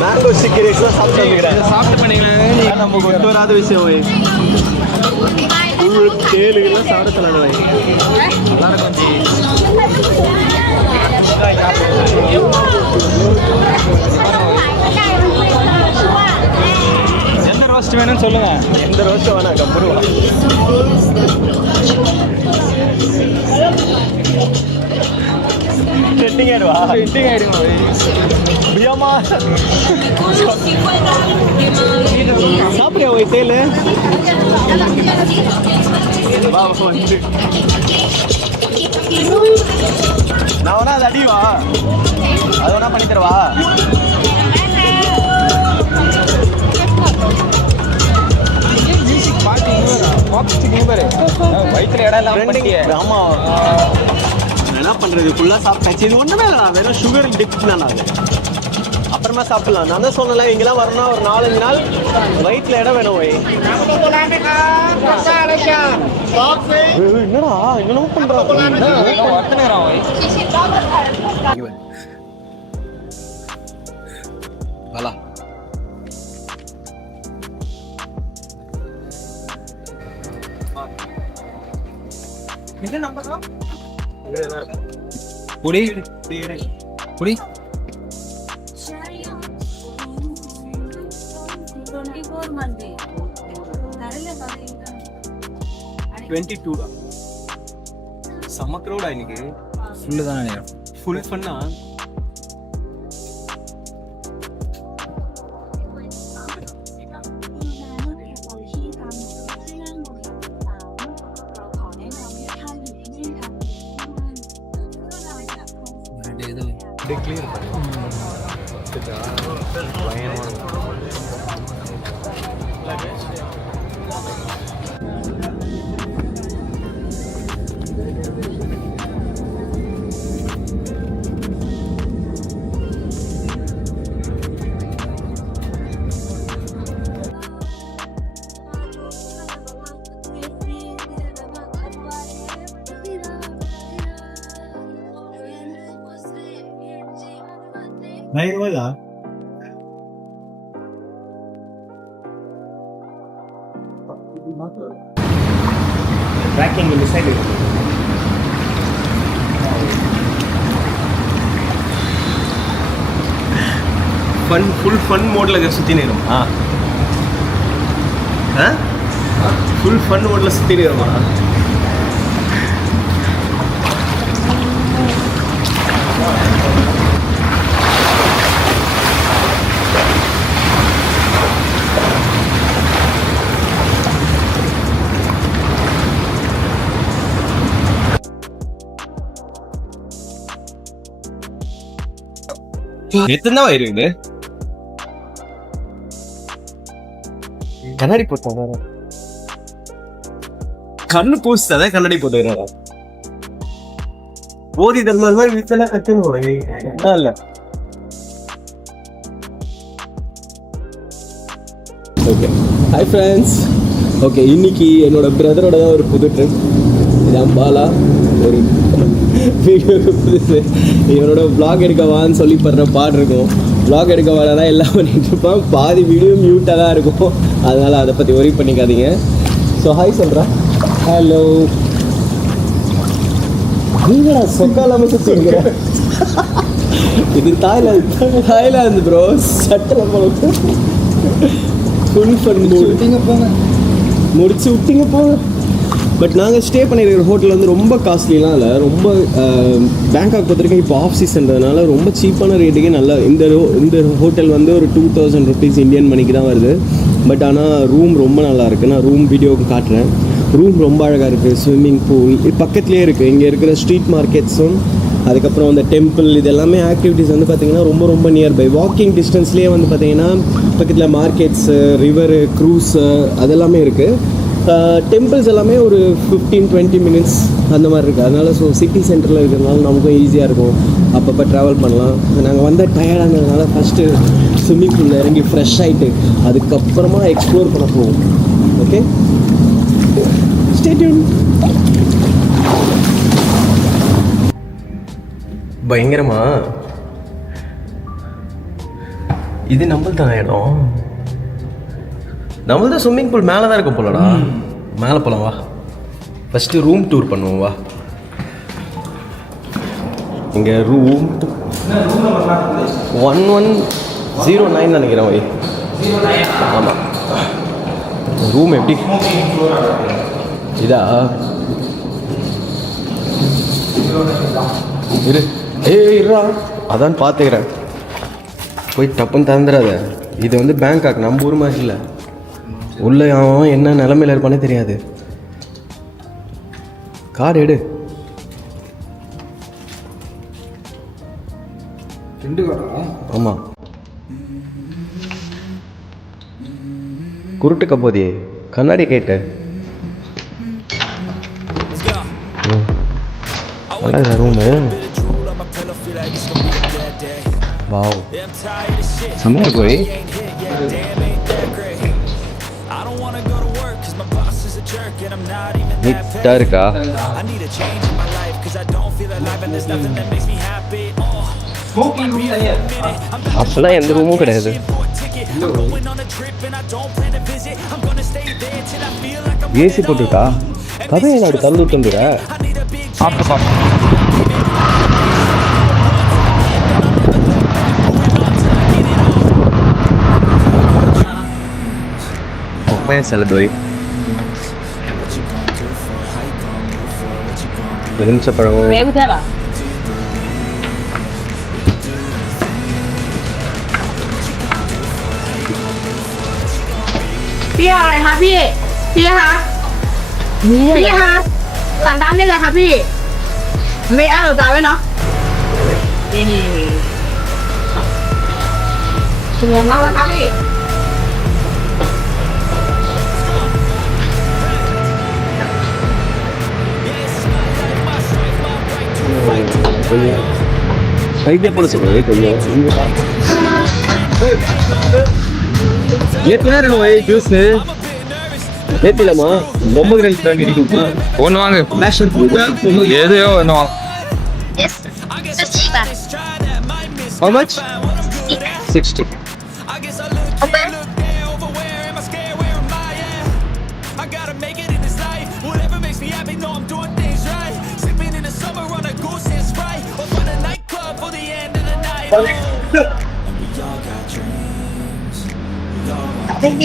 Mango சிக்கரேக்ஸ்லாம் சாப்பிட்டு வந்துக்கிறேன். சாப்பிட்டு பண்ணிக்கலாம். நமக்கு ஒட்டு வராத விஷயம் தேலுகள்லாம் சாப்பிட சொல்லலாம். நல்லா இருக்கும். எந்த ரோஸ்ட் வேணும்னு சொல்லுங்க. எந்த ரோஸ்ட் வேணா கம்பெனி ட்ரெண்டிங் ஆயிடுவா. ட்ரெண்டிங் ஆயிடுங்க. பியாமா சாப்பிடுயா போய் தேல். நான் வேணா அது அடிவா, அது வேணா பண்ணி தருவா. வயிற்றுல இடம் இல்லாம. ஆமா, என்ன பண்றது, ஃபுல்லா சாப்பிட்டாச்சு. இது ஒண்ணுமே இல்லை, வெறும் சுகர் டிப் தான். அது அப்புறமா சாப்பிடலாம். நான் தான் சொன்னல, இங்கெல்லாம் வரணும்னா ஒரு 4-5 நாள் வயிற்றுல இடம் வேணும். என்னடா என்னென்ன பண்றான். புடி புடி 22 தான். செம்ம க்ரௌடா இன்னைக்கு. ஃபுல்லு தானே, ஃபுல் ஃபன்னா. ரூபாயா? பேக்கிங் இந்த சைடு இருக்கு. ஃபன், ஃபுல் ஃபன் மோட்ல சுற்றி நேரும். ஃபுல் ஃபன் மோட்ல சுற்றி நேருமா? எத்தனை இருக்குது? கண்ணாடி போட்டாங்க, கண்ணு பூசுதாத கண்ணாடி போட்டுக்கிறாரா? போதி தர்மம் மாதிரி வீட்டுல கத்துன்னு இல்ல. Okay, hi friends. ஓகே, இன்னைக்கு என்னோட பிரதரோட தான் ஒரு புது ட்ரிப். இதான் பாலா, ஒரு வீடியோக்கு புதுசு. இவனோட விளாக் எடுக்க வான்னு சொல்லி படுற பாடு இருக்கும். விளாக் எடுக்க வாடா எல்லாம் பண்ணிட்டு இருப்பான். பாதி வீடியோ மியூட்டாக தான் இருக்கும். அதனால் அதை பற்றி ஒரி பண்ணிக்காதீங்க. ஸோ ஹாய் சொல்கிறேன். ஹலோ. நீங்களா சொக்காலாமல் சுற்றிருக்கிறேன். இது தாய்லாந்து ப்ரோ. சட்டெல்லாம் போல ஃபுல் ஃபன் முடிச்சு விட்டீங்க போங்க. பட் நாங்கள் ஸ்டே பண்ணியிருக்கிற ஹோட்டல் வந்து ரொம்ப காஸ்ட்லிலாம் இல்லை. ரொம்ப பேங்காக் பொறுத்தவரைக்கும் இப்போ ஆஃப் சீசன்றதுனால ரொம்ப சீப்பான ரேட்டுக்கே நல்லா. இந்த ஹோட்டல் வந்து ஒரு 2000 rupees இந்தியன் மணிக்கு தான் வருது. பட் ஆனால் ரூம் ரொம்ப நல்லா இருக்குது. நான் ரூம் வீடியோவுக்கு காட்டுறேன். ரூம் ரொம்ப அழகாக இருக்குது. ஸ்விம்மிங் பூல் இது பக்கத்துலேயே இருக்குது. இங்கே இருக்கிற ஸ்ட்ரீட் மார்க்கெட்ஸும் அதுக்கப்புறம் அந்த டெம்பிள் இது எல்லாமே ஆக்டிவிட்டீஸ் வந்து பார்த்திங்கன்னா ரொம்ப ரொம்ப நியர்பை. வாக்கிங் டிஸ்டன்ஸ்லேயே வந்து பார்த்திங்கன்னா பக்கத்தில் மார்க்கெட்ஸு, ரிவரு, க்ரூஸு அதெல்லாமே இருக்குது. டெம்பிள்ஸ் எல்லாமே ஒரு 15-20 minutes அந்த மாதிரி இருக்குது. அதனால் ஸோ சிட்டி சென்டரில் இருக்கிறதுனால நமக்கும் ஈஸியாக இருக்கும். அப்பப்போ ட்ராவல் பண்ணலாம். நாங்கள் வந்த டயர்டானதுனால ஃபஸ்ட்டு ஸ்விம்மிங் பூலில் இறங்கி ஃப்ரெஷ் ஆகிட்டு அதுக்கப்புறமா எக்ஸ்ப்ளோர் பண்ண போவோம். Okay, stay tune. பயங்கரமா இது நம்மள்தான் தான் இடம். நம்மள்தான் ஸ்விம்மிங் பூல் மேலே தான் இருக்க போலடா. மேலே போகலாம் வா. ஃபஸ்ட்டு ரூம் டூர் பண்ணுவோம் வா. இங்கே ரூம் 1109 நினைக்கிறேன் வை. ஆமாம். ரூம் எப்படி இதா இரு. இருடா, அதான் பார்த்துக்கிறேன். போய் டப்புன்னு திறந்துடாத. இது வந்து பேங்காக், நம்ம ஊர் மாதிரி இல்லை. உள்ளே அவன் என்ன நிலமையில இருப்பானே தெரியாது. கார்டு எடு. ஆமாம், குருட்டு கப்போதியே கண்ணாடி கேட்ட நல்லா ரூமு. வாவ், செம்மையா போய் நீட்டாக இருக்கா? அப்பெல்லாம் எந்த ரூமும் கிடையாது. ஏசி போட்டுருக்கா? கதையை நாடு தள்ளு தந்துற. செலபோய் எலுமிச்சப்பழம்พี่อะไรคะพี่คะพี่คะสั่งตามได้เลยค่ะพี่ไม่เอาจ่ายไว้เนาะนี่ถึงแล้วนะคะพี่கைதே போல சொல்லுங்க கொஞ்சம். ஏற்கனவே வை ஜூஸ் ஏற்றிலாமா? ரொம்ப ஒன்று வாங்க, எதையோ ஒன்று வாங்க. How much? 60. Thank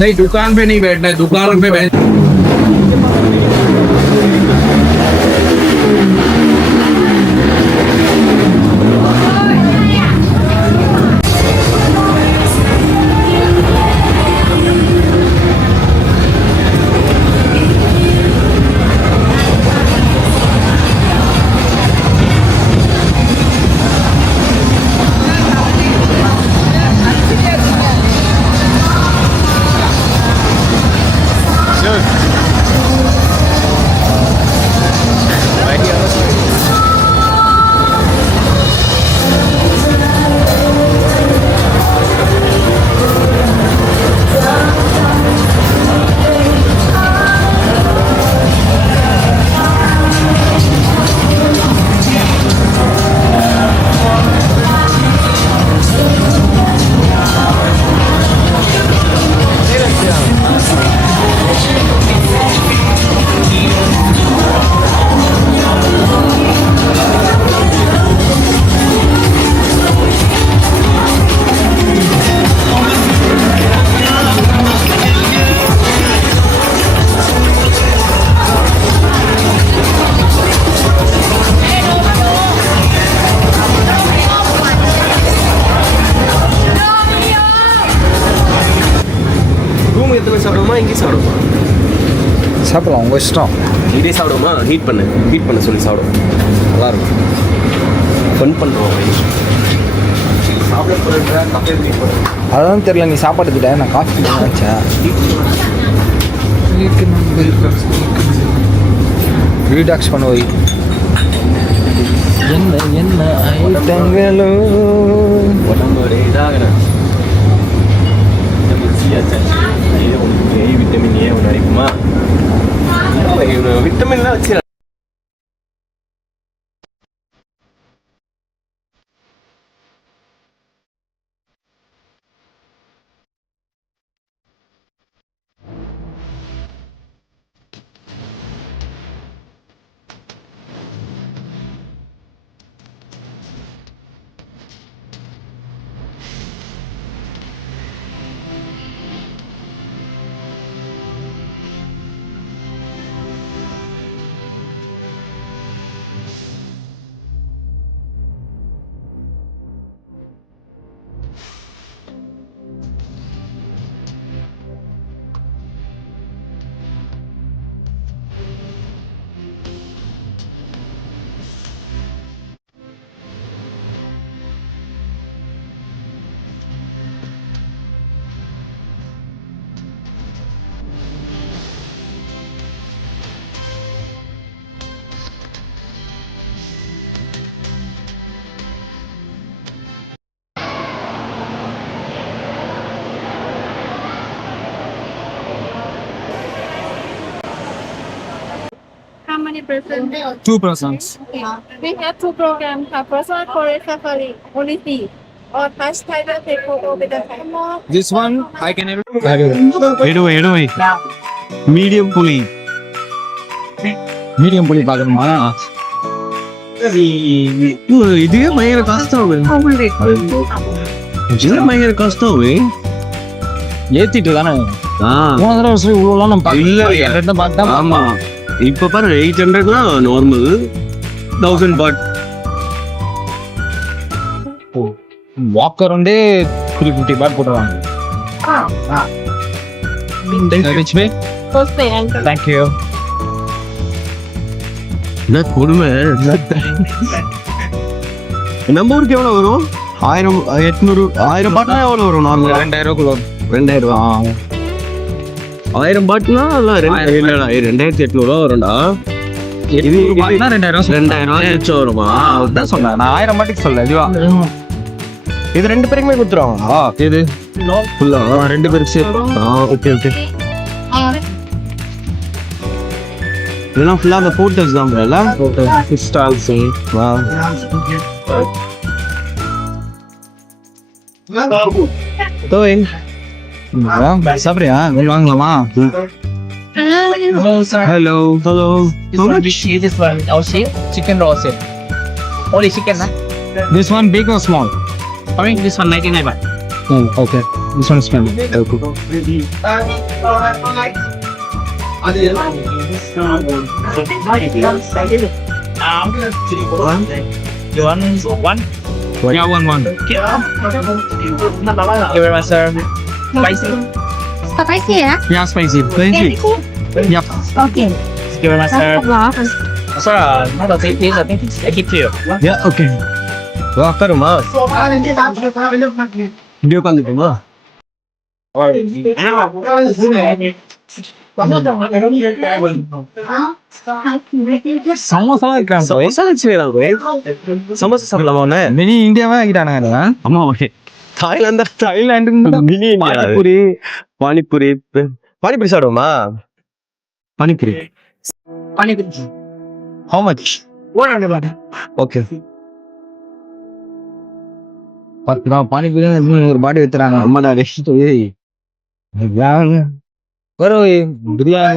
नहीं, दुकान पे नहीं बैठना है, दुकान पे बैठ சாப்பிடுவோமா இங்கே சாப்பிடுவோமா? சாப்பிடலாம், உங்கள் இஷ்டம். இதே சாப்பிடுவோமா? ஹீட் பண்ண சொல்லி சாப்பிடுவோம். நல்லாயிருக்கும். ஃபன் பண்ணுறோம். சாப்பிட போகிற கஃபே ஹீட் பண்ணுறோம். அதான் தெரியல, நீ சாப்பாடு கிட்ட நான் காஃபி நினச்சேன். ரீடாக்ஸ் பண்ணுவோய். என்ன ஐட்டங்களோ உடம்போட இதாகணும். விட்டமின் ஏ ஒன்று அடிக்குமா? விட்டமின்லாம் வச்சு How many person? 2 persons. We have two programs. Personal Korean Safari, only see. Or Touch Tiger, take photo with the camera. This one I can able எடுவை மீடியம் புளி. Medium புளி பார்க்கணுமா? இதுவே பயங்கர கஷ்டம். பயங்கர கஷ்டம். ஏத்திட்டு தானே போன தடவை சொல்லி இவ்வளோலாம் நம்ம இல்ல பார்த்தா. ஆமா இப்ப பாரு 800லாம் நார்மல் 1000 பாட். வாக்கர் வந்து 350 பாட் போட்டுருவாங்க. First day and thank you. என்ன கொடுமை. நம்ம ஊருக்கு எவ்வளவு வரும்? 1000 800 1000 பாட்னா எவ்வளவு வரும்? நார்மல் 2000 2000 ரூபா. 1000 பாட்னா அதெல்லாம் 2800 வரும்டா. இது 2000 2000 எச்சம் வருமா? அதான் சொன்னேன் நான் 1000 பாட்டுக்கு சொல்ல. இதுவா இது 2 பேருக்குமே கொடுத்துருவாங்க. இது ஃபுல்லா 2 பேருக்கு சேர்த்து. Okay okay. இதெல்லாம் ஃபுல்லா அந்த போட்டோஸ் தான் ப்ரோ. Food stalls. வா தோய் சாப்பிட்றியா? வாங்கலாமா? Hello hello. This one also chicken roasted. Only chicken, na? This one big or small? I mean, this one 99 baht. Oh, okay. This one is small. You want one? Yeah, one. Thank you very much, sir. Spicy. Spicy, yeah? Yeah, spicy. Yep. Okay. Thank you very much, sir. Sir, not a please. I think I keep you. Yeah, okay. உட்காருமா? இப்படி உட்காந்துக்குமா? சமோசா இருக்கிறாங்க. சமோசா சாப்பிடலாமா? Mini இந்தியாவா ஆகிட்டானுங்க. ஆமா okay. Thailand mini panipuri panipuri சாப்பிடுவோமா? Panipuri how much? 100 baht. Okay. 10 ரூபா பானிபூரி ஒரு பாட்டி வித்துறாங்க. அம்மாடா ஏய் ஒரு பிரியாணி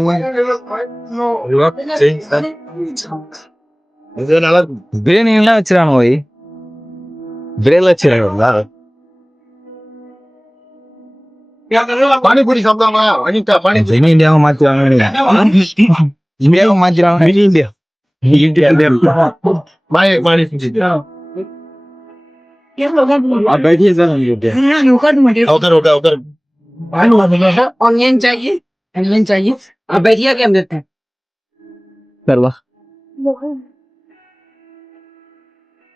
இது நல்லா இருக்கு. பிரியாணி எல்லாம் வச்சிருக்காங்க. போய் பிரியாணி வச்சிருக்காங்களா? பானிபூரி சாப்பிடாமா? இந்தியாவை மாத்திடுவாங்க. இந்தியாவை மாத்திடுவாங்க. மினி இந்தியா बैठिए सर हम लोग उधर Onion चाहिए? Onion चाहिए? आप बैठिए क्या हम देते हैं? करवा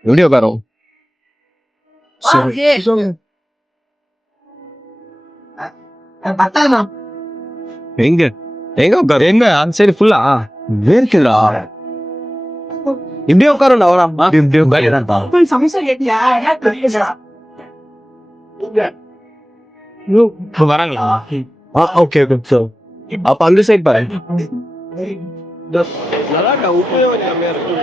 वीडियो कर रहा हूँ. पता ना எங்க எங்க உட்காரு? எங்க அந்த சைடு ஃபுல்லா வேர்க்குதுடா. இப்படியே உட்காருடா வரா. இப்படியே உட்காரு. சமைச்சா கேட்டியா? இப்போ வராங்களா? Okay okay. சோ அப்ப அந்த சைடு பாரு. நல்லா இருக்கா? உப்பு கொஞ்சம் கம்மியா இருக்கு.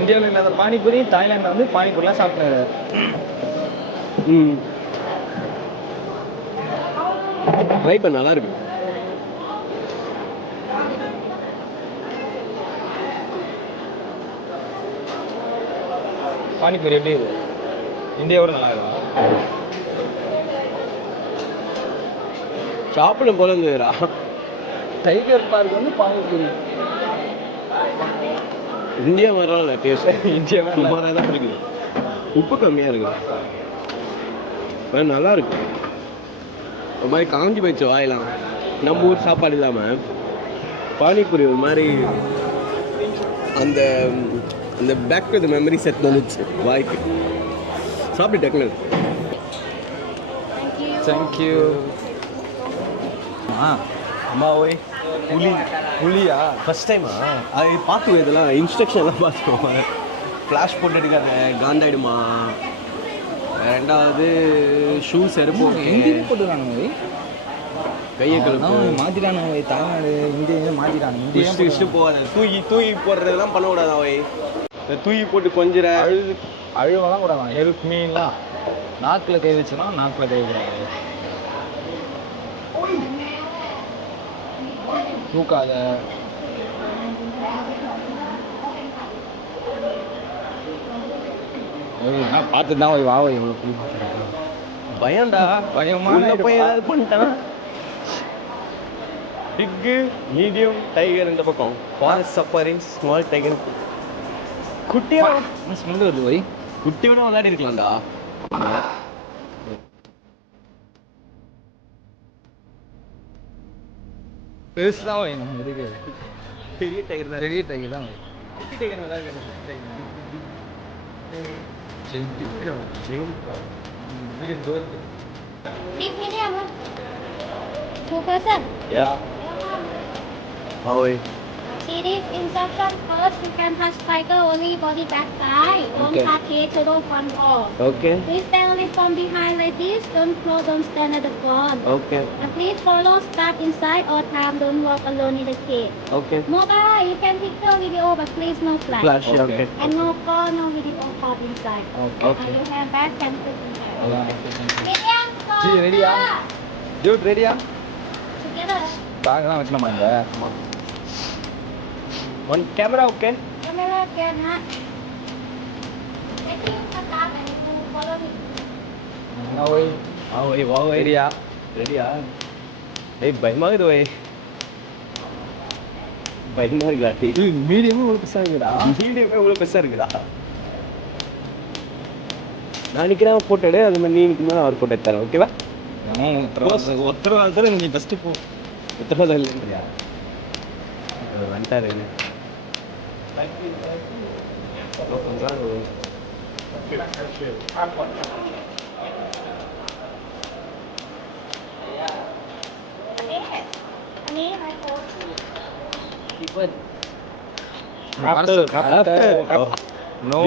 இந்தியாவில் இல்லாத பானிபூரி தாய்லாந்துல வந்து பானிபூரிலாம் சாப்பிட்டாரு. ட்ரை பண்ண நல்லா இருக்கு. பானிபூரி எப்படி இருக்கு? இந்தியாவோட நல்லா இருக்கா? சாப்பிடும் போல இருந்ததுடா. டைகர் பார்க் வந்து பானிபூரி இந்தியா மாதிரிலாம் இல்லை டேஸ்ட். இந்தியா சுமாராக தான் இருக்குது. உப்பு கம்மியாக இருக்குது. நல்லா இருக்கு. ஒரு மாதிரி காஞ்சி போயிடுச்சு வாயெல்லாம். நம்ம ஊர் சாப்பாடு இல்லாமல் பானிபூரி ஒரு மாதிரி அந்த அந்த back to the memory set வந்துச்சு வாய்க்கு. சாப்பிட்டு டக்குனு. தேங்க்யூ. அம்மா ஓய் புளியா ஃபர்ஸ்ட் டைமா அது பார்த்து இதெல்லாம் இன்ஸ்ட்ரக்ஷன்லாம் பார்த்துக்கோங்க. ஃப்ளாஷ் போட்டு எடுக்காத காண்டாயிடுமா. ரெண்டாவது ஷூ செருப்பு எங்கேயுமே போட்டுருக்கானுங்க. கையை கழுப்பு மாத்திட்டானுங்க. தமிழ்நாடு இந்தியா மாத்திட்டானுங்க. இஷ்டு போகாத. தூக்கி போடுறதெல்லாம் பண்ணக்கூடாது. அவை தூக்கி போட்டு கொஞ்சிற அழுவெல்லாம் கூடாதான். ஹெல்ப் மீன்லாம் நாக்கில் கை வச்சுனா நாக்கில் கை வைக்கிறாங்க. தூக்காத. நான் பார்த்து தான் வா எவ்வளோ பயம்டா. பயமான போய் ஏதாவது பண்ணிட்டான். பிக்கு மீடியம் டைகர் இந்த பக்கம். Forest safari small tiger. குட்டியோட ஸ்மெல் வருது போய். குட்டியோட விளையாடி இருக்கலாம்டா. பெருசு தான் வேணும். பெரிய டைகர் தான். பெரிய டைகர் தான். குட்டி டைகர் விளையாடி Big medium. 2 person. Yeah. Oi. See this instruction first. You can touch tiger only body back side. Don't Okay. touch head to the front wall. Okay. Please stand only from behind like this. Don't float. Don't stand at the front. Okay. And please follow staff inside all time. Don't walk alone in the cage. Okay. Mobile, you can picture video, but please no flash. Flash. Okay. And no call, no video call inside. Okay. And you have back and put inside. Medium. See, ready, yeah? Dude, ரெடியா? Together. பேக்லாம் வைக்கலாமா இங்க? One camera. Okay. Camera can ha. Taking the card and you follow me. ஓய் Oi. ரெடியா? ரெடியா? ஏய் பயமாகுது ஓய். பயமா இருக்குடா. மீடியமும் ஒரு பெருசா இருக்குடா. வீடியோவே இவ்வளோ பெருசாக இருக்குடா. நான் நிற்கிறேன் போட்டோ எடு. அது மாதிரி நீ நிற்கும் அவர் போட்டோ எடுத்தாரன். ஓகேவா? ஒருத்தர் நீ ஃபஸ்ட்டு போ. உத்தரவாதம் இல்லையா? வந்துட்டாரு. No,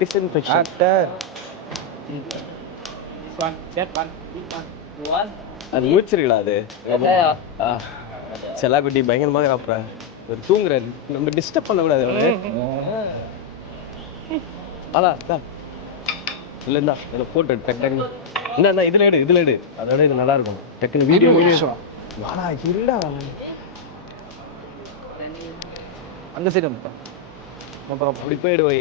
disinfection. After. அது முடிச்சிருக்கா அது செல்லாக்குட்டி பயங்கரமாக அப்புறம் ஒரு தூங்குறாரு. நம்ம டிஸ்டர்ப் பண்ணக்கூடாது. இல்லைண்டா இதில் போட்டு டக்கு என்ன இதில் எடு. அதோட இது நல்லா இருக்கும். டக்குன்னு வீடியோ வாடா இருடா. அந்த சைடு அப்புறம் அப்படி போயிடு வை.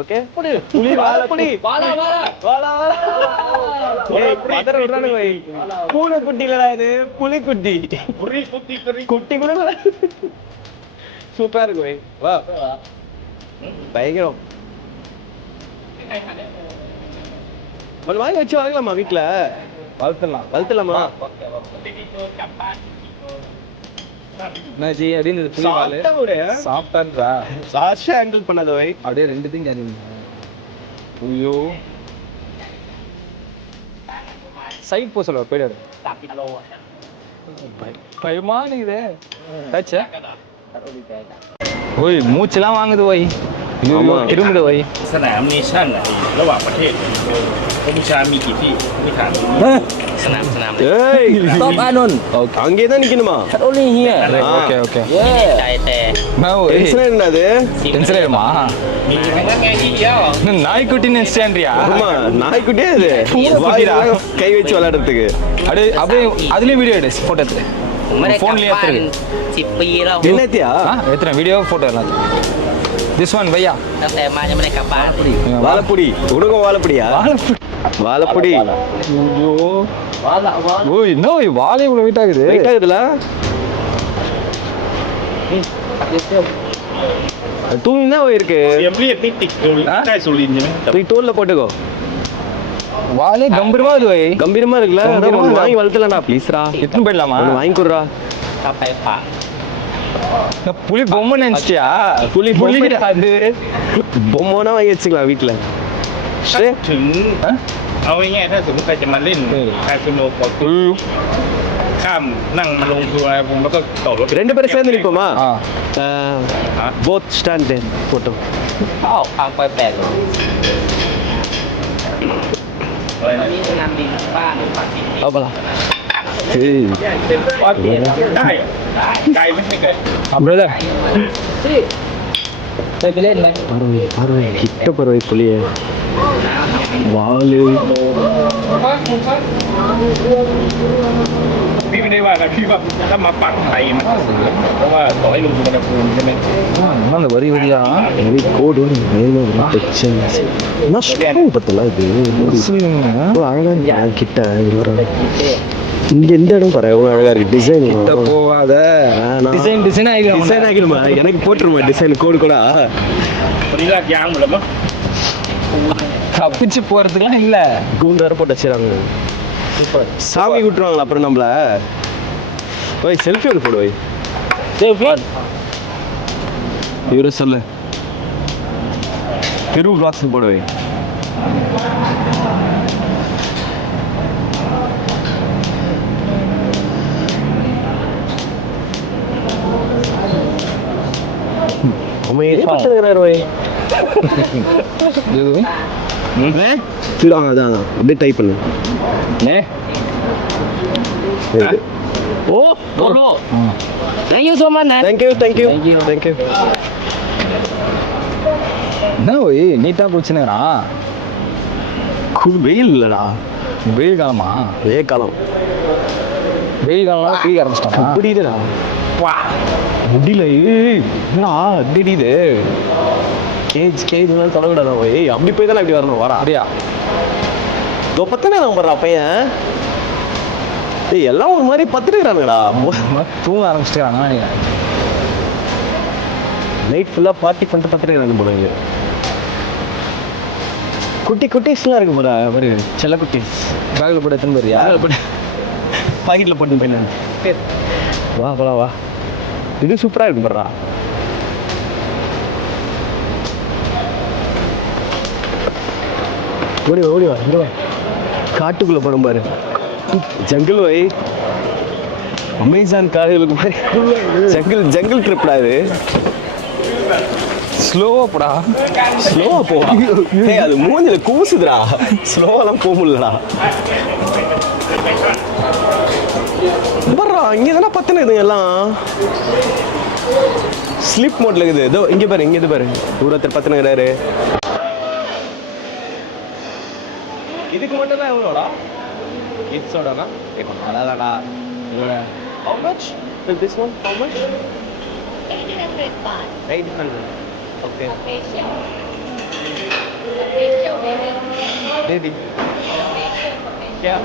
ஓகே புடி பதற விடுறானு வை. பூனை குட்டி இல்லடா இது, புலிக்குட்டி. குட்டி கூட சூப்பரா இருக்கு வை. வா பயங்கரம். ஒரு வாங்கி வச்சு வளர்க்கலாமா வீட்டுல? வளர்த்துலாமா? என்னாச்சு அப்படின்னு சாப்பிட்டான்றா சாஷா ஹேண்டில் பண்ணாத வை. அப்படியே ரெண்டுத்தையும் கேரி. ஐயோ சைட் போக சொல்லுவார் போயிடாரு பயமா இருக்குது ஆச்சா ஓய் மூச்செல்லாம் வாங்குது ஓய் இருமுது ஓய் สนามเนชั่นระหว่างประเทศกัมพูชามีกี่ที่ไม่ถามสนาม ஏய் Stop Anon. அங்கே தான் நிக்கணுமா Not only here. Okay okay Yeah. Tension என்னது டென்ஷன் ஆயிருமா நாய்க்குட்டி நினைச்சிட்டியா ஆமா நாய்க்குட்டியே இது பூனைக்குட்டிடா. வாயில கை வச்சு விளையாடுறதுக்கு அப்படியே அதுலயும் வீடியோ எடு போட்டோ எடுத்து ไม่ได้กลับ ஃபோன்லயே บ้าน எடுத்து 10 ปีแล้ว என்னத்தியா எத்தனை வீடியோ போட்டோ எல்லாம் திஸ் ஒன் பையா ตั้งแต่มายังไม่ได้กลับบ้าน வாழைப்பொடி உனக்கும் வாழைப்பொடியா வாழைப்பொடி ஓய் என்ன ஓய் வாழை இவ்வளவு வெயிட் ஆகுது வெயிட் ஆகுதுல தூண் தான் இருக்கு เสียมเรียกนี่ติดใกล้สุรินทร์ใช่ไหม தூக்கி தோல்ல போட்டுக்கோ வாழை கம்பீரமா இது ஓய் கம்பீரமா இருக்குல்ல அதான் கம்பீரமா ஒண்ணு இருக்கு. வாங்கி வளர்த்தலடா ப்ளீஸ்ரா எத்தனை போயிடலாமா ஒண்ணு வாங்கி கொடுறா เข้าไปผ่า நான் புலி பொம்மை நினைச்சிட்டியா புலி பொம்மை. கிடையாது பொம்மைனா வாங்கி வச்சுக்கலாம் வீட்டுல ถึงเอาง่ายๆถ้าสมมติใครจะมาเล่นคาสิโนปอร์ตุข้ามนั่งมาลงทัวร์ผมแล้วก็ต่อรถ ரெண்டு பேரும் சேர்ந்து நிப்போமா ஆ போத் ஸ்டாண்ட் போட்டோம் เข้าทางไป8โล อะไรนะ นี่สนามบินบ้านปากกิ่ง அப்பலாம் ได้ไกลไม่ไกล பிரதர் เคยไปเล่นไหม பறவை கிட்ட பறவை புலிய வாலு พี่ไม่ได้ว่านะพี่ว่าถ้ามาปักไทยมันเพราะว่าต่อให้ลงสุวรรณภูมิใช่ไหม அந்த வரி வரியா வெரி கோடு டெக்ஷன் நஷ்டம் பத்தல இது அழகா கிட்ட இங்க எந்த இடம் பாரு எவ்வளவு அழகா இருக்கு டிசைன் கிட்ட போவாத டிசைன் டிசைன் ஆகிடும் டிசைன் ஆகிடுமா எனக்கு போட்டுருமா டிசைன் கோடு கூட วันนี้ลากยางหมดแล้วมั้ง தப்பிச்சு போறதுக்குலாம் இல்ல கூண்டு வர போட்டு வச்சுறாங்க சாமி விட்டுருவாங்களா அப்புறம் நம்மள ஓய் செல்ஃபி ஒன்று போடு ஓய் இவரு சொல்லு திரு பிளாக்ஸ் போடு ஓய் அதான் அப்படியே type பண்ணுโอ้โลโล thank you so much นะ thank you thank you thank you என்ன ஓய் நீட்டா போச்சுன்னா வெயில் இல்லடா வெயில் காலமா வெயில் காலம் வெயில் காலம் குளிக்க ஆரம்பிச்சிட்டாங்க முடியுதுடா முடியல என்னடா திடீது கேஜ் மேலே தொடக்கூடாதா போய் அப்படி போய் தானே அப்படி வரணும் வாடா அப்படியா இதோ பத்தனே நான் பண்றா பையன் ஏய் எல்லாம் ஒரு மாதிரி பத்துட்டுக்கிறானுங்கடா தூங்க ஆரம்பிச்சிட்டாங்க நினைக்கிறேன் நைட் ஃபுல்லா பார்ட்டி பண்ணிட்டு பத்துட்டுக்கிறாங்க போல இங்க குட்டி குட்டீஸ்லாம் இருக்கு போல மாதிரி செல்ல குட்டீஸ் பேக்கில் போட்டு எத்தனை பேரியா பாக்கெட்ல போட்டு போய் வா போலாம் வா இது சூப்பரா இருக்கு பாருடா ஓடி வா இங்க வா காட்டுக்குள்ள போறோம் பாரு ஜங்கிள் வை அமேசான் காடுகளுக்கு மாதிரி ஜங்கிள் ட்ரிப்டா இது ஸ்லோவா போடா ஸ்லோவா போவா ஏய் அது மூஞ்சில கூசுதுடா ஸ்லோவாலாம் போக முடியலடா பர்றா இங்க தானே பத்துனது இது எல்லாம் ஸ்லிப் மோட்ல இருக்குது இதோ இங்க பாரு இங்க இது பாரு தூரத்தில் பத்துனுங்கிறாரு இதுக்கு மட்டும் தான் எவ்வளோடா கிட்ஸோடனா அதாடா How much? With this one, how much? 800 baht. 800. Okay. Facial. Facial baby. Baby. Facial for facial. Yeah.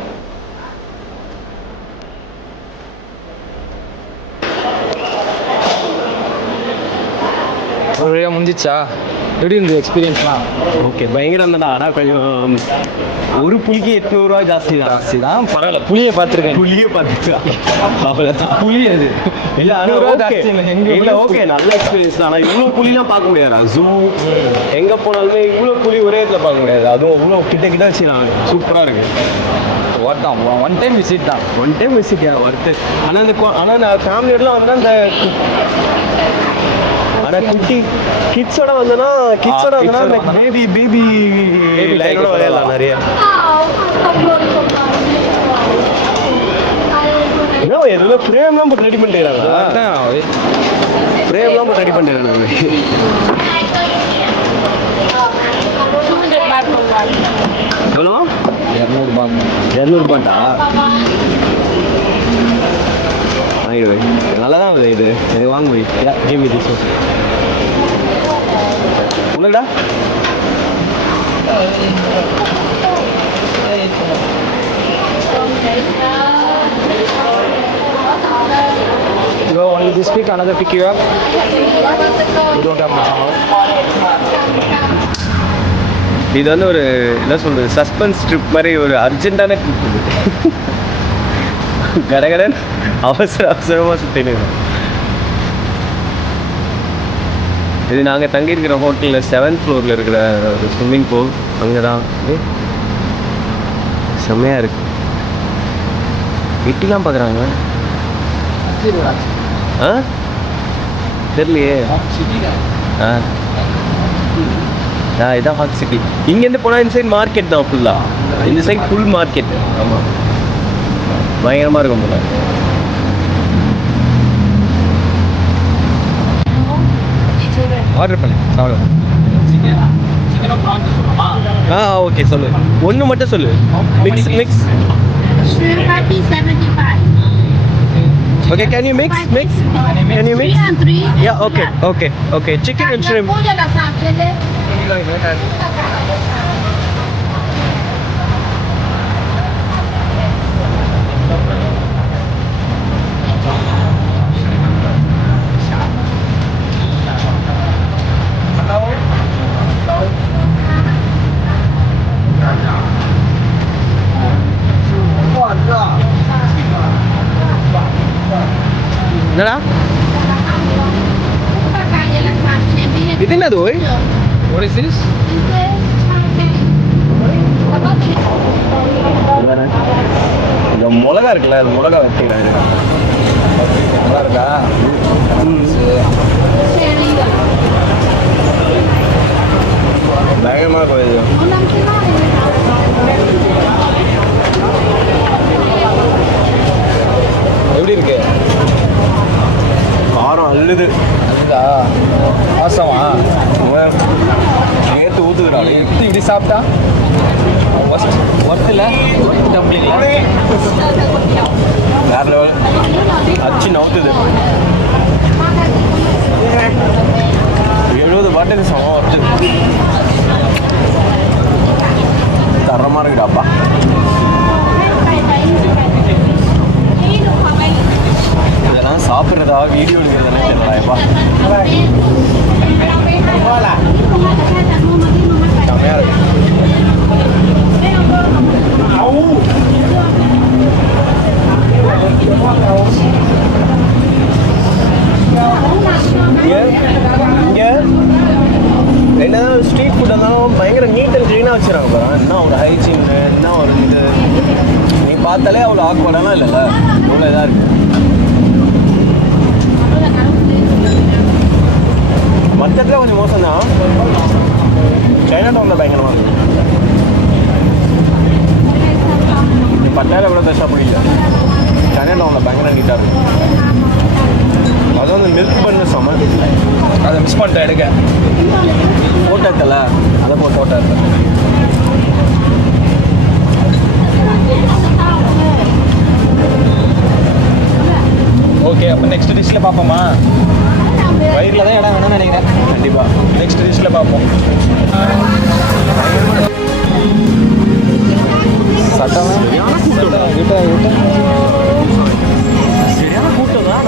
ஒரு வழியா முடிஞ்சிச்சா எப்படி இருந்தது எக்ஸ்பீரியன்ஸ்லாம்? ஓகே பயங்கரம் தான்டா. ஆனால் கொஞ்சம் ஒரு புளிக்கு 800 ரூபா ஜாஸ்தி தான். பரவாயில்ல, புளியை பார்த்துருக்கேன். புளியை பார்த்துக்கலாம் அவ்வளோதான். புளி அது இல்லை ஆனால் ஆனால் ஜாஸ்தி இல்லை. எங்க இல்லை ஓகே நல்ல எக்ஸ்பீரியன்ஸ் தான். ஆனால் இவ்வளோ புளிலாம் பார்க்க முடியாதுடா. ஜூ எங்கே போனாலுமே இவ்வளோ புளி ஒரே இடத்துல பார்க்க முடியாது. அதுவும் இவ்வளோ கிட்ட வச்சுக்கலாம். சூப்பராக இருக்குது. ஒர்த்தான், ஒன் டைம் விசிட் தான். One time visit worth. ஆனால் நான் ஃபேமிலியோடலாம் வந்து அந்த ஆனால் கிட்ஸோட வந்தோன்னா பேபி லைனோட விளையாடலாம் நிறைய. என்ன எதுவும் ஃப்ரேம்லாம் போட்டு ரெடி பண்ணிடுறாங்க. ஃப்ரேம்லாம் போட்டு ரெடி பண்ணிடுறாங்க. எவ்வளோ? 200 வாங்கிடுவேன். நல்லா தான் இருக்குது இது. எனக்கு வாங்க முடியும். கேம் இது உனடா You only this pick, another pick you up. You don't have much amount. இது வந்து ஒரு என்ன சொல்றது சஸ்பென்ஸ் ட்ரிப் மாதிரி ஒரு அர்ஜென்ட்டான ட்ரிப் இது. கடகடன் அவசரமாக சுற்றினோம். இது நாங்கள் தங்கியிருக்கிற ஹோட்டலில் 7th ஃப்ளோரில் இருக்கிற ஒரு ஸ்விம்மிங் பூல். அங்கே தான் செம்மையாக இருக்கு. எட்டிலாம் பார்க்குறாங்க. ஆ தெரியலையே. இதான் ஹாட் சிட்டி. இங்கேருந்து போனால் இந்த சைட் மார்க்கெட் தான் ஃபுல்லாக. இந்த சைட் ஃபுல் மார்க்கெட். ஆமாம் பயங்கரமாக இருக்கும் போல. ஆர்டர் பண்ணு. ஓகே சொல்லு. ஒன்று மட்டும் சொல்லு. Mix. Shrimp 75. Okay, can you mix? Can you mix? 3 and 3. Yeah, okay. Chicken and shrimp. என்னடா இது என்னது? ஓய் What is this? இந்த மிளகா இருக்குல்ல, அது மிளகா வச்சுக்கிறாங்க. நல்லா இருக்கா? பயங்கரமாக போயிடுது. எப்படி இருக்கு? காரம் அள்ளுது. அதுதா ஆசமா நேற்று ஊற்றுதுறாள். இப்படி சாப்பிட்டா ஒர்த்தில் டம்ப்ளிங்ல வேற லெவல். அச்சு நவுத்துது. 70 பாட்டுக்கு சமம் ஒர்த்து. தரமாக இருக்குடாப்பா. இதெல்லாம் சாப்பிட்றதா வீடியோ எடுக்கிறதுனே தெரியலாப்பா. செம்மையாக இருக்கு. இங்கே என்னதான் ஸ்ட்ரீட் ஃபுட் இருந்தாலும் பயங்கர நீட் அண்ட் க்ளீனாக வச்சுருக்காங்க பாரு. என்ன ஒரு ஹைஜீன், என்ன ஒரு இது. நீ பார்த்தாலே அவ்வளோ ஆக்வர்டெல்லாம் இல்லைல்ல, இவ்வளோ இதாக இருக்குது. மற்றத்தில் கொஞ்சம் மோசம் தான். சைனா டவுனில் பயங்கரமாக இருக்குது. நீ பட்டாயில் எவ்வளோ பெருசாக பிடிக்கல. சைனா டவுனில் பயங்கர நீட்டாக இருக்கும். அது வந்து மில்க் பண்ண செம. அதை மிஸ் பண்ணிட்டேன் எடுக்க. ஃபோட்டோ இருக்கல, அதை ஃபோட்டோ இருக்கு. ஓகே, அப்போ நெக்ஸ்ட் டிஷ்ஷில் பார்ப்போமா? வயிறில் தான் இடம் வேணும்னு நினைக்கிறேன். கண்டிப்பாக நெக்ஸ்ட் டிஷ்ஷில் பார்ப்போம். சட்டம் சரியான கூட்டம் தான்.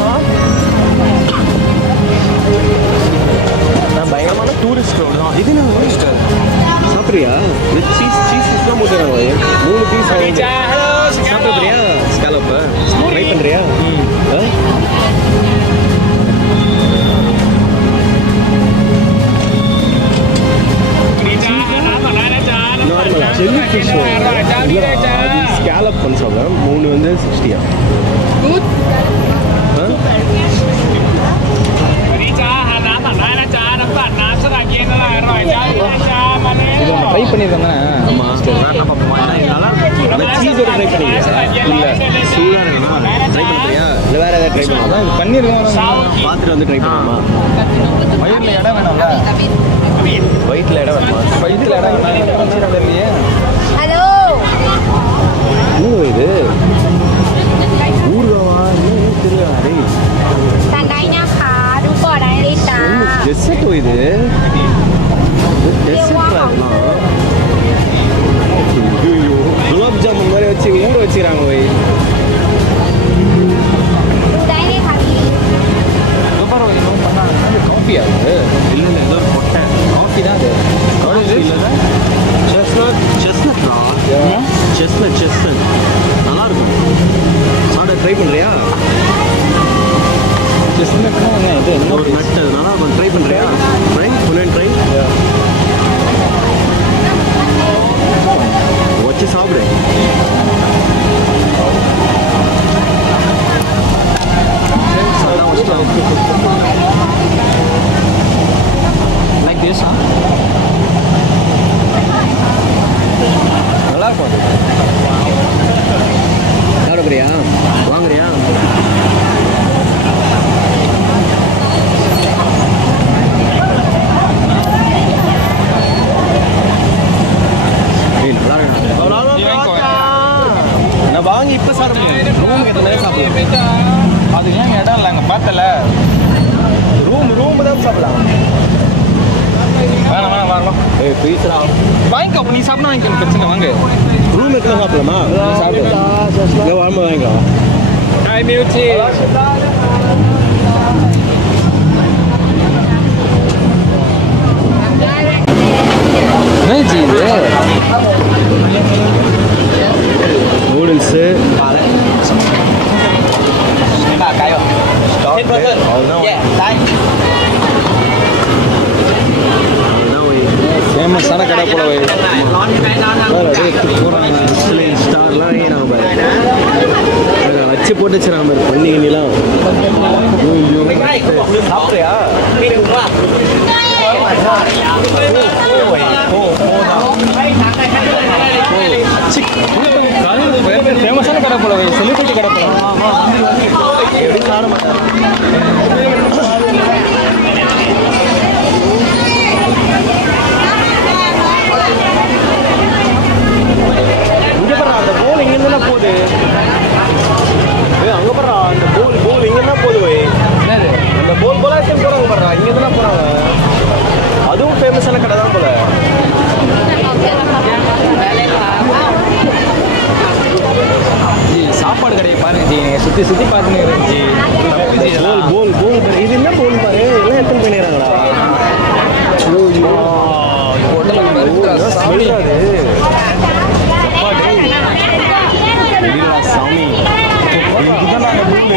நான் பயங்கரமான டூரிஸ்ட் ரோடு தான் இது என்ன டூரிஸ்ட் சாப்பிட்றியா சீஸ்லாம் போட்டுறாங்க 3 பீஸ் சாப்பிட்றியா ஸ்காலப்ப ட்ரை பண்ணுறியா நார்மலா செல்லி ஃபிஷ் ஸ்காலப் பண்ண சொல்கிறேன் 3 வந்து 60 இது நம்ம ட்ரை பண்ணியிருக்கோம் தானே ஆமாம் நல்லா இருக்கும் சீஸோட ட்ரை பண்ணிக்கிறேன் இல்லை சூடாக இருக்குன்னா ட்ரை பண்ணுறியா இல்லை வேறு ஏதாவது ட்ரை பண்ணலாம் அதான் இது பண்ணியிருக்கோம் பார்த்துட்டு வந்து ட்ரை பண்ணலாமா வயிறில் இடம் வேணும்ல வயிற்றில் இடம் வேணுமா வயிற்றில் இடம் வேணும் இல்லையே Hello. என்ன இது ஊர்காவா என்ன தெரியல டேய் Tandaiนะคะดูก่อนได้เลยจ้า டெசர்ட்டோ இது டெசர்ட்லாம் ஐயோ குலாப் ஜாமுன் மாதிரி வச்சு ஊற வச்சுக்கிறாங்க போய் ดูได้เลยค่ะพี่ பரவாயில்ல இன்னும் பண்ணாங்க அது காஃபியா அது இல்லை இல்லை ஏதோ கொட்டேன் காஃபி தான் அது காஃபி இல்லைன்னா செஸ்னட் நல்லா இருக்கும் சாப்பிட ட்ரை பண்ணுறியா செஸ்னட்னா என்ன இது என்ன ஒரு நட்டு அது நல்லா இருக்கும் ட்ரை பண்ணுறியா ட்ரை வச்சு சாப்பிடு லைக் திஸ் நல்லா இருக்கும் அது சாப்பிடுறியா வாங்குறியா நான் வாங்கி இப்போ சாப்பிட முடியாது ரூமுக்கு எத்தனை நேரம் சாப்பிடுவேன் அது ஏன் இடம் இல்லை அங்கே பார்த்தல ரூம் தான் சாப்பிடலாம் வேணாம் வரலாம் ஏய் பீஸ்ரா வாங்கிக்கோ அப்போ நீ சாப்பிட வாங்கிக்கணும் பிரச்சனை வாங்க ரூம் எத்தனை சாப்பிடலாமா சாப்பிடு இங்கே வாங்க வாங்கிக்கலாம் ஹாய் மியூச்சி என்னச்சு இது நூடுல்ஸு ஃபேமஸான கடை போல வை ஸ்டார்லாம் வாங்கினாங்க பாரு வச்சு போட்டு வச்சுறாங்க பாரு பண்ணிக்கலாம் சாப்பிட்றியா ஃபேமஸான கடை போல வை செலிபிரிட்டி கடை போல எப்படி சாப்பிட மாட்டாங்க இங்கே பண்றா அந்த போல் இங்கேருந்து போகுது அங்கே பண்றா அந்த போல் இங்கேருந்தா போகுது போய் அந்த போல் டைம் போகிறாங்க பண்றா இங்கேருந்து போகிறாங்க அதுவும் ஃபேமஸான கடை தான் போல சாப்பாடு கடையை பாருங்க ஜி நீங்கள் சுற்றி பார்த்துன்னு இருந்துச்சு போல் கடை இது என்ன போல் பாரு எல்லாம் எத்தனை பண்ணிடுறாங்களா சாமி இதுதான் நாங்கள் போல்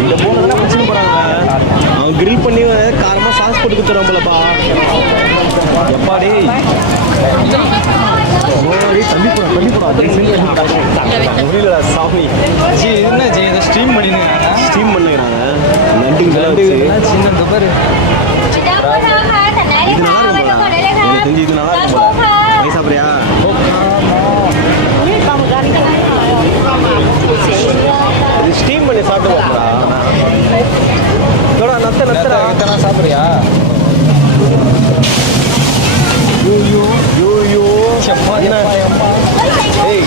இந்த போல தானே பிரச்சனை போகிறாங்க அவன் கிரில் பண்ணி காரமாக சாஸ் போட்டு கொடுத்துறான் போலப்பா எப்பாடி முடியல சாமி ஜி என்ன ஜி இதை ஸ்ட்ரீம் பண்ணிடுறாங்க ஸ்டீம் பண்ணுறாங்க நண்டு சின்ன பாரு Sudah pernah kan? Tandai இது நல்லாเลยค่ะ இருக்கும் ไม่ต้องกดได้เลยค่ะ எனக்கு தெரிஞ்சு இது நல்லா இருக்கும் போல வாங்கி சாப்பிட்றியா இது ஸ்டீம் பண்ணி சாப்பிட்டு போகிறா நத்தரா இதெல்லாம் சாப்பிட்றியா யூ ஏய்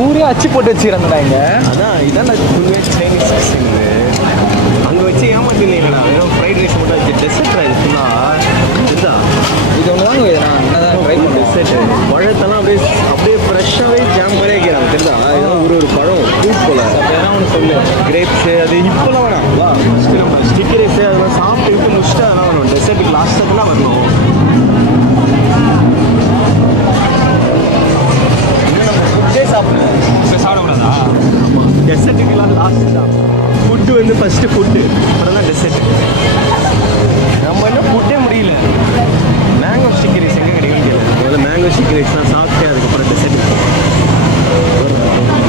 ஊரே அச்சு போட்டு வச்சுக்கிறாங்கடா இங்க அதான் இதான் உண்மையாக சைனீஸ் கிச்சன் அங்கே வச்சு ஏமாத்தினீங்களா வெறும் ஃப்ரைட் ரைஸ் மட்டும் வச்சு டெசர்ட் ரைஸ் ஃபுல்லாக இதுதான் இது ஒன்று தாங்க நான் என்னதான் ட்ரை பண்ணுவேன் டெசர்ட் பழத்தெல்லாம் அப்படியே ஃப்ரெஷ்ஷாகவே ஜாம் மாதிரி வைக்கிறாங்க தெரியுதா இதெல்லாம் ஒரு பழம் போல ஏன்னா ஒன்று சொல்லு கிரேப்ஸு அது இப்போலாம் வேணாம் வா ஃபஸ்ட்டு நம்ம ஸ்டிக்கரேஸு அதெல்லாம் சாப்பிட்டு முடிச்சுட்டு அதெல்லாம் வேணும் டெசர்ட்டுக்கு லாஸ்ட் செகண்டாக வரணும் ஃபுட்டே சாப்பிடுவேன் சாப்பிடக்கூடாதா? டெசர்ட்டுக்கெல்லாம் லாஸ்ட் தான் ஃபுட்டு வந்து ஃபஸ்ட்டு ஃபுட்டு அப்புறம் தான் டெசர்ட் நம்ம இன்னும் ஃபுட்டே முடியல மேங்கோ ஸ்டிக்கரேஸ் எங்கே கிடைக்கும் தெரியல முதல்ல மேங்கோ ஸ்டிக்கரேஸ்லாம் சாப்பிட்டு அதுக்கப்புறம் டெசர்ட்டுக்கு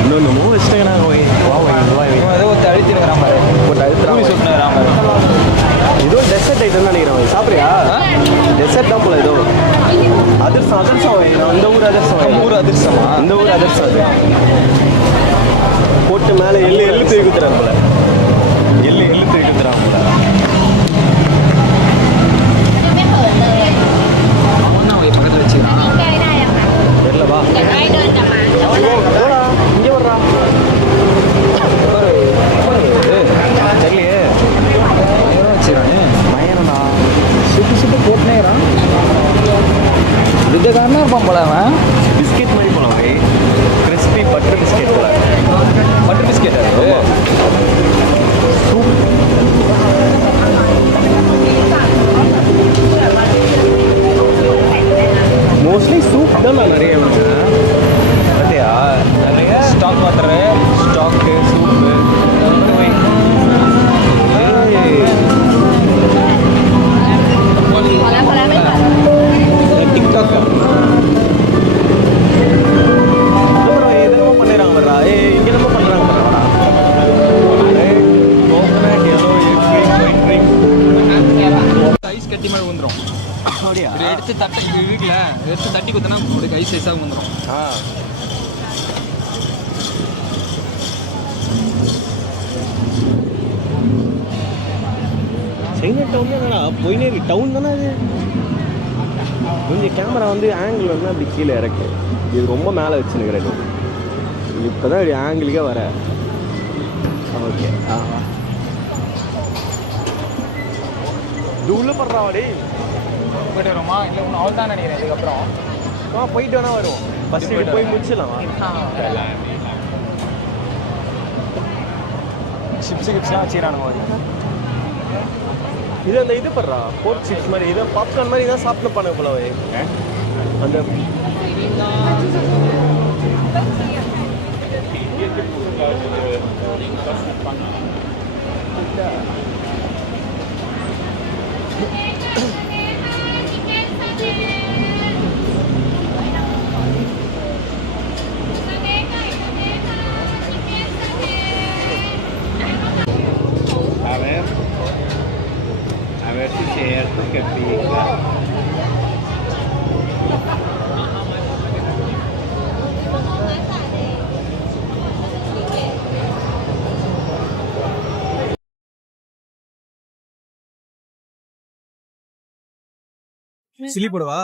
இன்னொன்று வச்சுட்டாங்க ஏதோ ஒருத்தர் அழுத்திருக்கிறான் பாரு, போட்டு பூரி அழுத்து சுட்டுனுக்கிறான் பாரு. ஏதோ டெசர்ட் ஐட்டம் நினைக்கிறேன் சாப்பிட்றியா டெசர்ட் தான் போல ஏதோ அதிர்சம் அந்த ஊர் அதிர்சம் ஊர் அதிர்ஷ்டமா? அந்த ஊர் அதிர்சம் அது போட்டு மேலே எள்ளு தூக்கி குத்துறாரு போல எள்ளு தூக்கி குத்துறான் போல அவன் தான் அவங்க பக்கத்தில் வச்சுக்கிறான். தெரியல வா இங்கே வர்றா தெரியலையே வச்சுக்கிறானே பயணம்டா சுட்டு போட்டுனேறான். விதக்காரனா இருப்பான் போல அவன். பிஸ்கெட் மாதிரி போலாம் கிறிஸ்பி பட்டர் பிஸ்கெட் போல பட்டர் பிஸ்கெட் அது. மோஸ்ட்லி சூப் தான் நான் நிறைய வேணும் பார்த்தியா நிறைய ஸ்டாக் வாட்டரு, ஸ்டாக்கு சூப்பு டிக்டாக்கா அப்புறம் எதோ பண்ணிடுறாங்க வர்றா இங்கே நம்ம பண்ணுறாங்க வர்றா கோகனட் எல்லோ ஐஸ் கட்டி மாதிரி வந்துடும். அப்படியா இது எடுத்து தட்டை இது இருக்குல்ல, எடுத்து தட்டி குத்தினா உங்களுக்கு ஐஸ் ஐஸாக வந்துடும். ஆ சைனா டவுன் என்னடா போயினே இருக்கு டவுன் தானே அது கொஞ்சம் கேமரா வந்து ஆங்கிள் வந்து அப்படி கீழே இறக்கு இது ரொம்ப மேலே வச்சுருக்கிறேன் இப்போ தான் இப்படி ஆங்கிளுக்கே வர ஓகே இது உள்ள படுறாவாடி போயிட்டு வருமா? இல்லை ஒன்று அவள் தான் நினைக்கிறேன். இதுக்கப்புறம் போயிட்டு வேணா வரும் ஃபஸ்ட்டு போய் முடிச்சிடலாம் சிப்ஸ்லாம் வச்சுக்கிறானுங்க. இது அந்த இது படுறா போர்க் சிப்ஸ் மாதிரி இதை பாப்கார்ன் மாதிரி தான் சாப்பிட்டு பண்ண போலவே அந்த A ver si es cierto que pica. Chilli போடுவா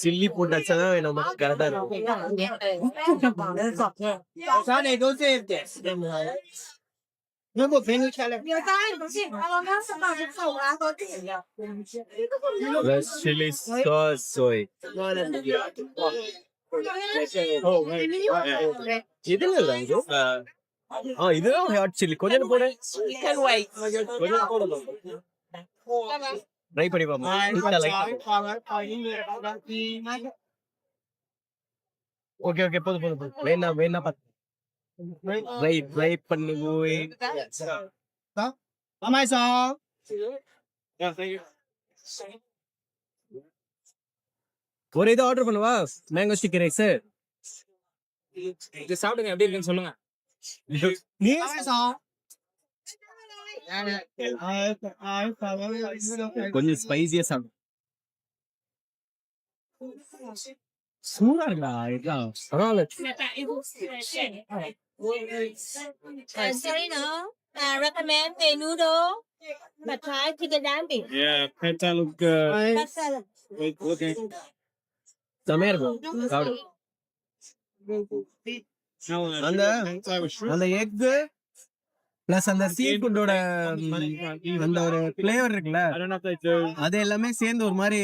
சில்லி போட்டு வச்சாதான் நமக்கு கரெக்டா இருக்கும் chili sauce soy இதுல இல்ல இது இதுதான் ஹாட் சில்லி கொஞ்சம் போடு கொஞ்சம் போடணும் ட்ரை பண்ணி ஓகே ஓகே போதும் வேணா பார்த்து ட்ரை பண்ணி போய் ஒரு இது ஆர்டர் பண்ணுவா மேங்கோ ஸ்டிக்கர் ரைஸ் இது சாப்பிடுங்க, எப்படி இருக்குன்னு சொல்லுங்க. கொஞ்சம் ஸ்பைசியா சாப்பிடும் சூடா இருக்கா இதெல்லாம் பரவாயில்ல Sorry, no. Recommend the noodle, but try chicken dambi. Yeah, peta look good. That's salad. Okay. செமையா இருக்கும் சாப்பிடு அந்த எக்கு பிளஸ் அந்த சீ ஃபுட்டோட அந்த ஒரு ஃப்ளேவர் இருக்குல்ல, அது எல்லாமே சேர்ந்து ஒரு மாதிரி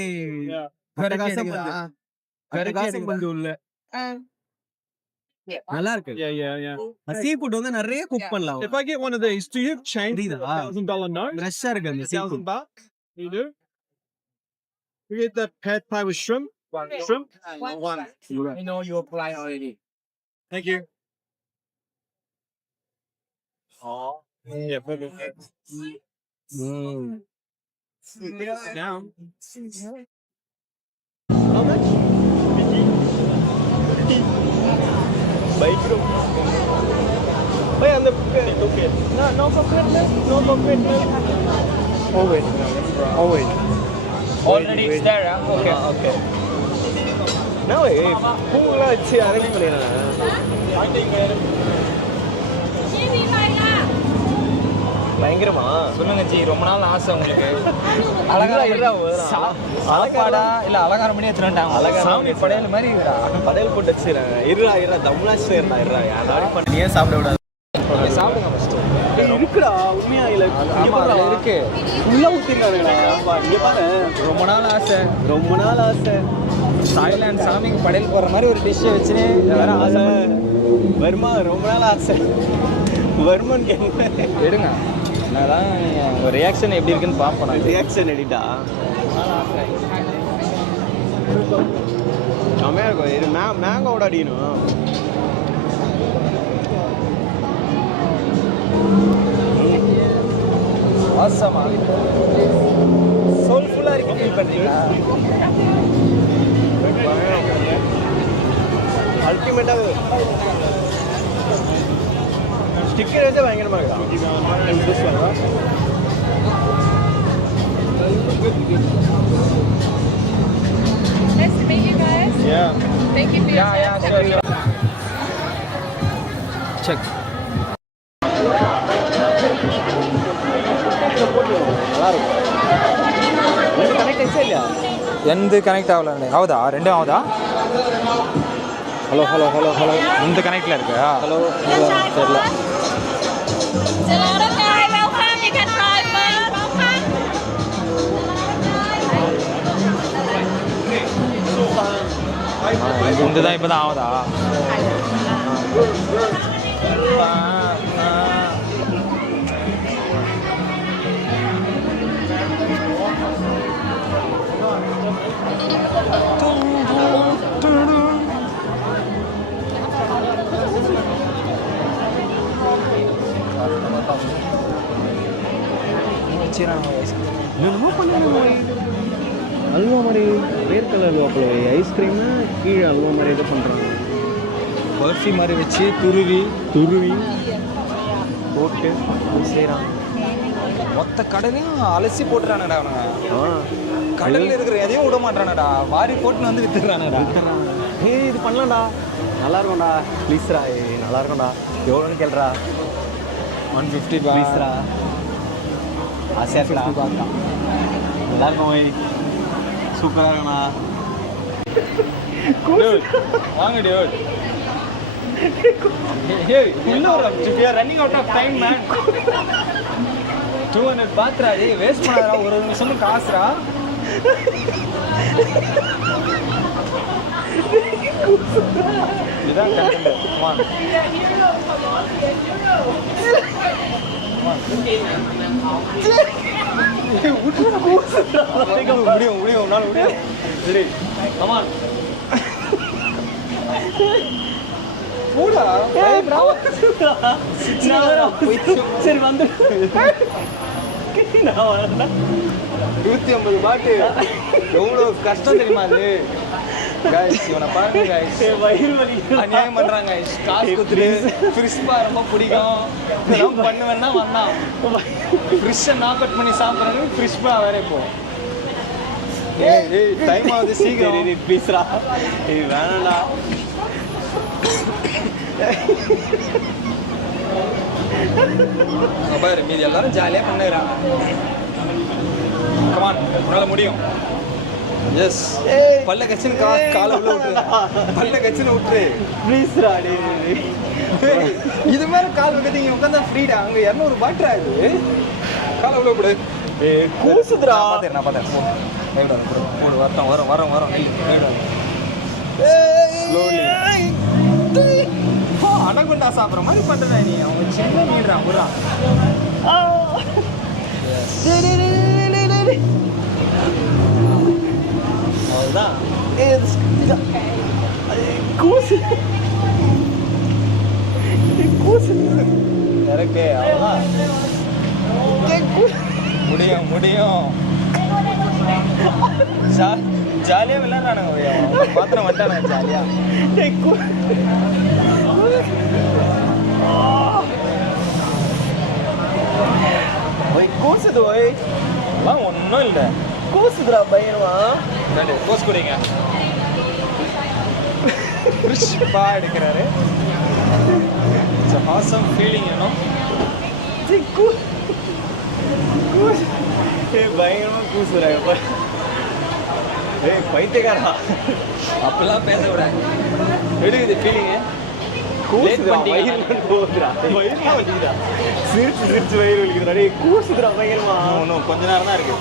கொஞ்சம் உள்ள நல்லா இருக்கு. சீ ஃபுட் வந்து நிறைய குக் பண்ணலாம். If I get one of these, do you change the $1,000 note? ஃப்ரெஷ்ஷா இருக்கு அந்த sea food. $1,000? You do? You get the pad thai with shrimp? Shrimp? One. I know you apply already. Thank you. Oh. Yeah, perfect. Down. How much? Baik bro. Baik anda coconut. No coconut milk. No coconut milk. Oh wait. Already it's there, huh? Okay. Okay. No, பூங்கெல்லாம் வச்சு arrange பண்ணிடுறேன். பயங்கரமா சொல்லுங்க G, ரொம்ப நாள் ஆசை உங்களுக்கு. சாப்பாடா இல்ல அலங்காரம் பண்ணி எடுத்துட்டாங்க. சாமி படையல் மாதிரி படையல் போட்டு வச்சுறேன். இருடா தமிழ்நாட்டுல இருடா யாராவது பண்ணி ஏன் சாப்பிட விடாது. சாப்பிடுங்க ஃபர்ஸ்ட். இருக்குடா உண்மையா இல்ல இருக்கு. ஃபுல்லா ஊத்திருக்காங்கடா. இங்க பாரு, ரொம்ப நாள் ஆசை. தாய்லாந்து சாமிக்கு படையல் போடுற மாதிரி ஒரு டிஷ்ஷை வச்சுன்னு வேற ஆசை. வருமா ரொம்ப நாள் ஆசை. வருமான்னு கேட்க எடுங்க. அதான் ஒரு ரியாக்ஷன் எப்படி இருக்குன்னு பார்ப்போம். நான் ரியாக்ஷன் எடிட்டா செம்மையா இருக்கும். இது மேங்கோட அடிக்கணும். ஆசமா சோல்ஃபுல்லா இருக்கு. ஃபீல் பண்றீங்களா? அல்டிமேட்டா ஸ்டிக்கர் வச்சா பயங்கரமா இருக்கா. Nice to meet you guys. Yeah. Thank you for your time. sure. Check. நல்லா இருக்கும். கனெக்ட் ஆயிடுச்சா இல்லையா? எந்த கனெக்ட் ஆகல. ஆகுதா? ரெண்டும் ஆகுதா? ஹலோ இந்த கனெக்ட்ல இருக்கா? ஹலோ தெரியல. Hello guys, welcome. You can try first. Welcome. இந்த தான் இப்பதான் ஆகுதா? அல்வா மாதிரி வேர்க்கல் அல்வா போல ஐஸ்கிரீம் கீழே அல்வா மாதிரி இது பண்ணுறாங்க. பர்ஃபி மாதிரி வச்சு துருவி போட்டு செய்கிறான். மொத்த கடலையும் அலசி போட்டுறானடா அவனுங்க. கடல்ல இருக்கிற எதையும் விட மாட்டானடா. வாரி போட்டுன்னு வந்து வித்துறானடா. இது பண்ணலாம்டா, நல்லா இருக்கும்டா. ப்ளீஸ்ரா, நல்லா இருக்கும்டா. எவ்வளோன்னு கேள்றா. 150 ப்ளீஸ்ரா. ஆசையா இருக்கா? நல்லா இருக்கும். சூப்பராக இருக்கும்ண்ணா. வாங்க dude. Hey, we are running out of time, man. 200 பாத்ரா. ஏய் வேஸ்ட் பண்ணாதடா. ஒரு நிமிஷம் காசுடா. இதான் கரெக்ட். Come on. முடியும் உன்னால முடியும். சரி come on. போடா. சரி வந்து 150 பாட்டு எவ்வளோ கஷ்டம் தெரியுமா அது? கைஸ் இவனை பாருங்க கைஸ். வயிறு வலி அநியாயம் பண்றாங்க கைஸ். காசு கொடுத்துட்டு ஃப்ரிஷ்பா ரொம்ப பிடிக்கும் இதெல்லாம் பண்ணுவேன்னா வந்தான். ஃப்ரிஷ்ஷை நாக் அவுட் பண்ணி சாப்பிட்றாங்க. ஃப்ரிஷ்பா வேற இப்போ. ஏய் டைம் ஆகுது சீக்கிரம். ப்ளீஸ்ரா, இது வேணாம்டா. பாரு மீதி எல்லாரும் ஜாலியாக பண்ணுறாங்க. கமான் உன்னால முடியும். எஸ் பல்ல கச்சின்னு காலை உள்ள விட்டுரு. பல்ல கச்சின்னு விட்டுரு. ப்ளீஸ்ரா. இது மேலே கால் வைக்கிறது இங்கே உட்காந்தா ஃப்ரீடா. அங்கே 200 பாட்டுரா இது. காலை உள்ள போடு. கூசுதுரா. நான் பார்த்தேன் வரும் அடகுண்டா சாப்பிட்ற மாதிரி பண்ணுறா நீ. அவங்க சின்ன மீடுறா புறா. அவ்வளோதான். கூசு கரெக்டே. அவ்வளோதான். முடியும் ஜாலியாக விளையாடுறானுங்க. பாத்திரம் வந்துட்டானுங்க ஜாலியாக. ஒய் கூசுது. ஒய் எல்லாம் ஒன்றும் இல்லை. கூசுதுரா பையனுவா. கோஸ் குடிங்க. ஃப்ரிஷ்பா எடுக்கிறாரு. ஆசம் ஃபீலிங் வேணும். பயங்கரமாக கூசுறாங்க. பைத்தியக்காரா அப்பெல்லாம் பேச விட எடுக்குது ஃபீலிங்கு. சிரிச்சு வயிறு வலிக்குதுடா. கூசுதுரா பயங்கரமா. இன்னும் கொஞ்ச நேரம் தான் இருக்கு.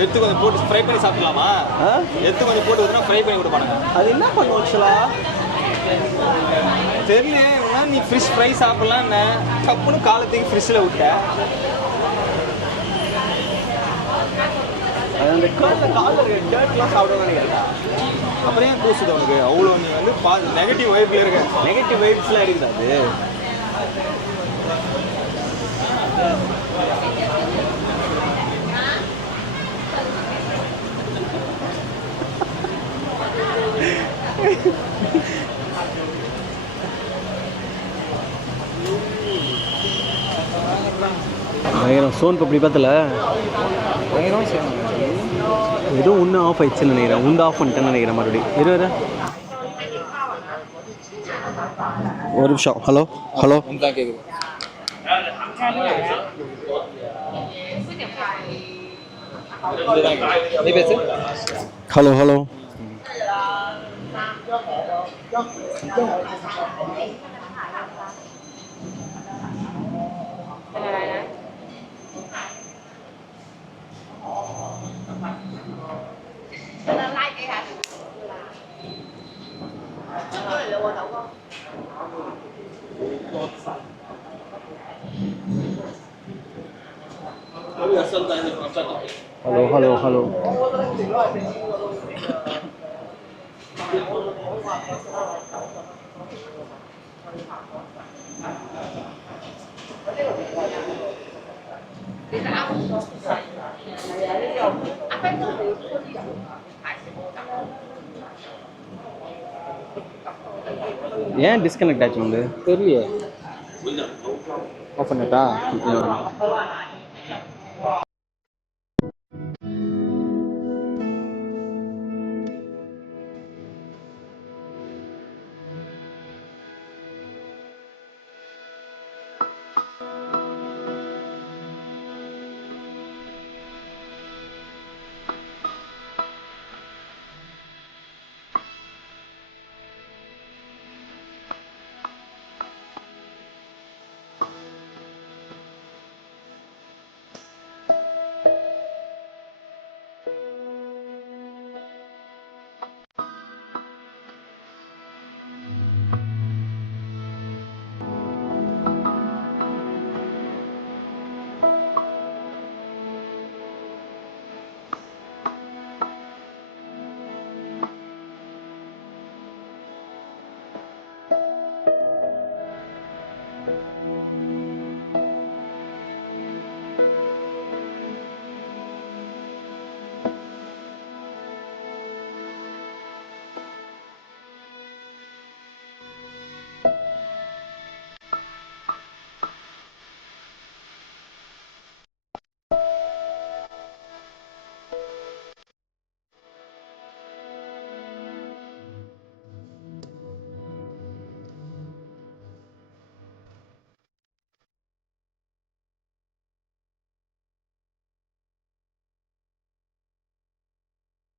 எடுத்து கொஞ்சம் போட்டு ஃப்ரை பண்ணி சாப்பிடலாமா? எடுத்து கொஞ்சம் போட்டு ஊற்றினா ஃப்ரை பண்ணி கொடுப்பானுங்க. அது என்ன பண்ணுவோம் ஆக்சுவலாக தெரியல. நீ ஃபிஷ் ஃப்ரை சாப்பிட்லாம். என்ன கப்புன்னு காலத்துக்கு ஃப்ரிட்ஜில் விட்ட அந்த காலில் டேர்ட்லாம் சாப்பிடுவாங்க கேட்டா. அப்புறம் ஏன் கூசுது உனக்கு அவ்வளோ? நீ வந்து நெகட்டிவ் வைப்பில் இருக்க. நெகட்டிவ் வைப்ஸ்லாம் இருக்குது அது. பயங்கரம். சோன் பப்படி பார்த்தல பயங்கரம் செய்யணும். ஏதோ ஒன்று ஆஃப் ஆயிடுச்சுன்னு நினைக்கிறேன். உண்டு ஆஃப் பண்ணிட்டேன்னு நினைக்கிறேன். மறுபடியும் ஒரு நிமிஷம். ஹலோ தான் கேட்குது. நீ பேசு. ஹலோ ஹலோ ஏன் டிஸ்கனெக்ட் ஆச்சு வந்து தெரியல. ஓப்பன் பண்ணிட்டா